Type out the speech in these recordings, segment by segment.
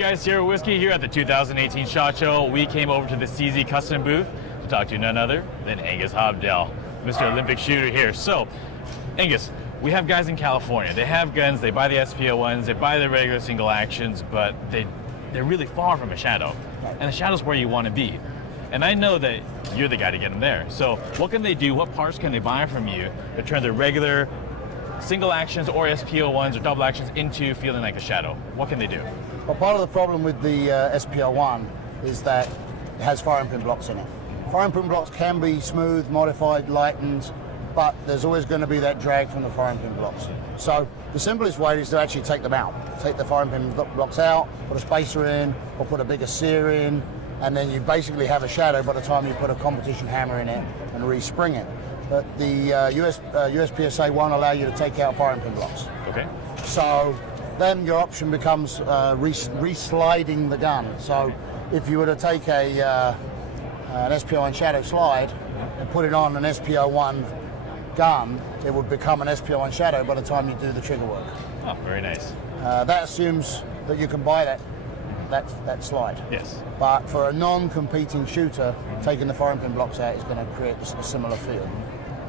guys, here at Whisky, here at the 2018 SHOT Show. We came over to the CZ Custom booth to talk to none other than Angus Hobdell, Mr. Olympic shooter here. So, Angus, we have guys in California. They have guns, they buy the SPO1s, they buy the regular single actions, but they're really far from a shadow. And the shadow's where you want to be. And I know that you're the guy to get them there. So what can they do? What parts can they buy from you to turn their regular single actions or SPO1s or double actions into feeling like a shadow? What can they do? Well, part of the problem with the SPO1 is that it has firing pin blocks in it. Firing pin blocks can be smooth, modified, lightened, but there's always going to be that drag from the firing pin blocks. So the simplest way is to actually take them out. Take the firing pin blocks out, put a spacer in, or put a bigger sear in, and then you basically have a shadow by the time you put a competition hammer in it and respring it. But the USPSA won't allow you to take out firing pin blocks. Okay. So then your option becomes re-sliding the gun. So if you were to take an SPO1 shadow slide and put it on an SPO1 gun, it would become an SPO1 shadow by the time you do the trigger work. Oh, very nice. That assumes that you can buy that slide. Yes. But for a non-competing shooter, taking the firing pin blocks out is going to create a similar feel.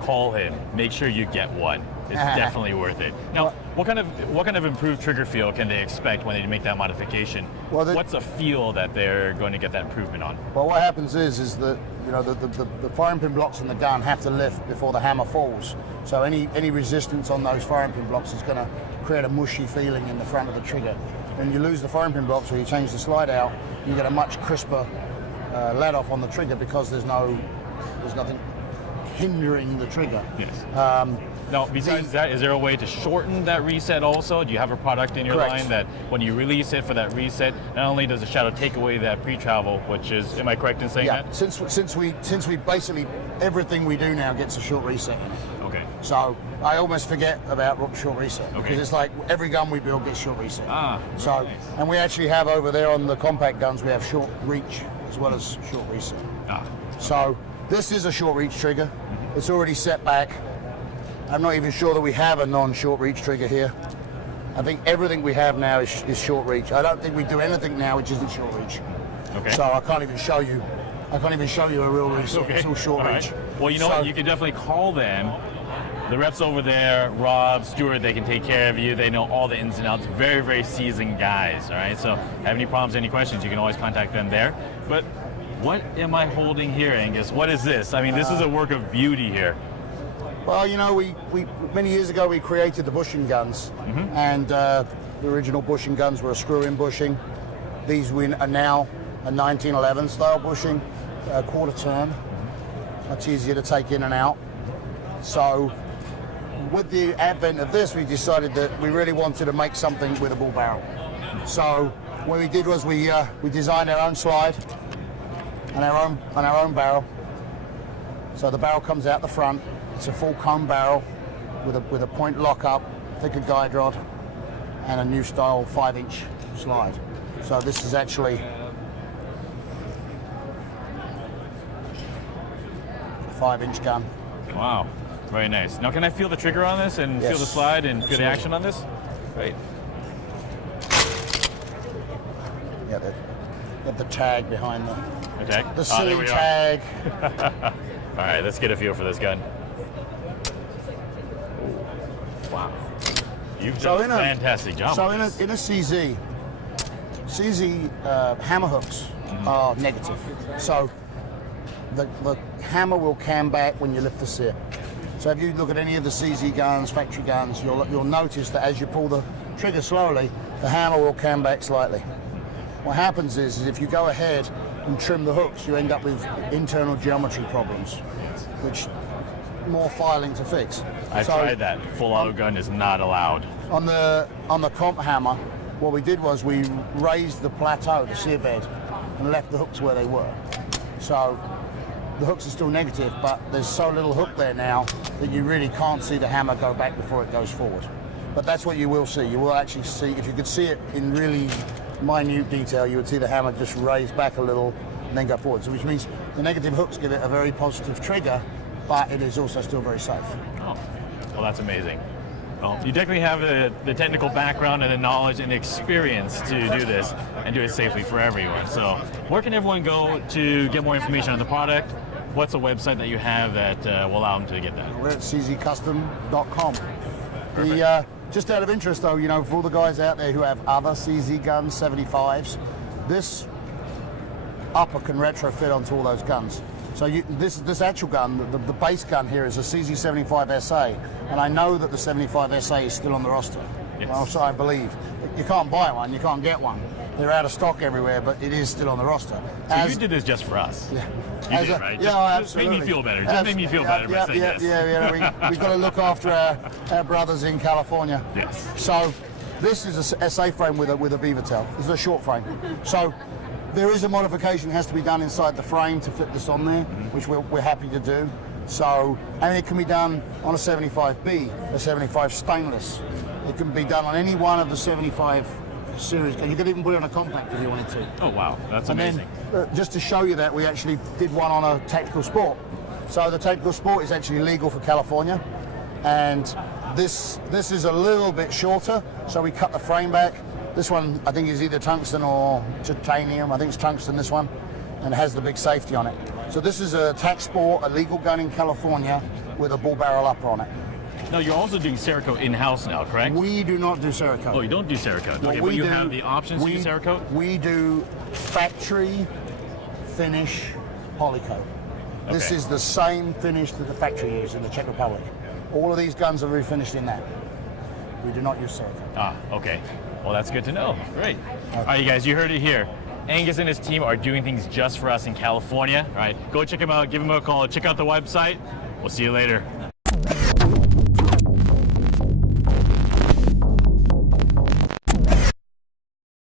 Call him. Make sure you get one. It's definitely worth it. Now, what kind of improved trigger feel can they expect when they make that modification? Well, what's a feel that they're going to get that improvement on? Well, what happens is that the firing pin blocks in the gun have to lift before the hammer falls. So any resistance on those firing pin blocks is going to create a mushy feeling in the front of the trigger. When you lose the firing pin blocks or you change the slide out, you get a much crisper let off on the trigger because there's nothing hindering the trigger. Yes. Now, besides that, is there a way to shorten that reset also? Do you have a product in your line that when you release it for that reset, not only does the shadow take away that pre-travel, which is, am I correct in saying that? Yeah, since we basically, everything we do now gets a short reset in it. Okay. So I almost forget about short reset because it's like every gun we build gets short reset. So, nice. And we actually have over there on the compact guns, we have short reach as well as short reset. So this is a short reach trigger. It's already set back. I'm not even sure that we have a non-short reach trigger here. I think everything we have now is short reach. I don't think we do anything now which isn't short reach. Okay. So I can't even show you a real reset. Okay. It's all short reach. Well, you know what? You can definitely call them. The reps over there, Rob, Stuart, they can take care of you. They know all the ins and outs. Very, very seasoned guys, all right? So have any problems, any questions, you can always contact them there. But what am I holding here, Angus? What is this? I mean, this is a work of beauty here. Well, you know, we many years ago we created the bushing guns, and the original bushing guns were a screw-in bushing. These are now a 1911 style bushing, a quarter turn, much easier to take in and out. So with the advent of this, we decided that we really wanted to make something with a bull barrel. So what we did was we designed our own slide and our own barrel. So the barrel comes out the front. It's a full cone barrel with a point lockup, thicker guide rod, and a new style 5-inch slide. So this is actually a 5-inch gun. Wow, very nice. Now can I feel the trigger on this and feel the slide and feel the action on this? Right. Yeah, got the tag behind the tag? The silly tag. All right, let's get a feel for this gun. Wow. You've done a fantastic job. So in a CZ hammer hooks are negative. So the hammer will cam back when you lift the sear. So if you look at any of the CZ guns, factory guns, you'll notice that as you pull the trigger slowly, the hammer will cam back slightly. What happens is if you go ahead and trim the hooks, you end up with internal geometry problems, which more filing to fix. I tried that. Full auto gun is not allowed. On the comp hammer, what we did was we raised the plateau, the sear bed, and left the hooks where they were. So the hooks are still negative, but there's so little hook there now that you really can't see the hammer go back before it goes forward. But that's what you will see. You will actually see, if you could see it in really minute detail, you would see the hammer just raise back a little and then go forward. So which means the negative hooks give it a very positive trigger, but it is also still very safe. Oh, well, that's amazing. Well, you definitely have the technical background and the knowledge and experience to do this and do it safely for everyone. So where can everyone go to get more information on the product? What's a website that you have that will allow them to get that? We're at czcustom.com. Just out of interest though, you know, for all the guys out there who have other CZ guns, 75s, this upper can retrofit onto all those guns. So this actual gun, the base gun here is a CZ75 SA, and I know that the 75 SA is still on the roster. Yes. Well, so I believe. You can't buy one, you can't get one. They're out of stock everywhere, but it is still on the roster. So you did this just for us. Yeah. You did, right? Yeah, absolutely. Made me feel better. Just made me feel better by saying yes. Yeah. We've got to look after our brothers in California. Yes. So this is a SA frame with a beaver tail. This is a short frame. So there is a modification that has to be done inside the frame to fit this on there, which we're happy to do. So, and it can be done on a 75B, a 75 stainless. It can be done on any one of the 75 series. You could even put it on a compact if you wanted to. Oh wow, that's amazing. Then, just to show you that, we actually did one on a tactical sport. So the tactical sport is actually legal for California, and this is a little bit shorter, so we cut the frame back. This one I think is either tungsten or titanium. I think it's tungsten, this one, and it has the big safety on it. So this is a tac sport, a legal gun in California with a bull barrel upper on it. Now you're also doing Cerakote in-house now, correct? We do not do Cerakote. Oh, you don't do Cerakote. Okay, but you have the options to do Cerakote? We do factory finish polycoat. Okay. This is the same finish that the factory uses in the Czech Republic. All of these guns are refinished in that. We do not use Cerakote. Ah, okay. Well, that's good to know. Great. Okay. All right, you guys, you heard it here. Angus and his team are doing things just for us in California. All right, go check him out, give him a call, check out the website. We'll see you later.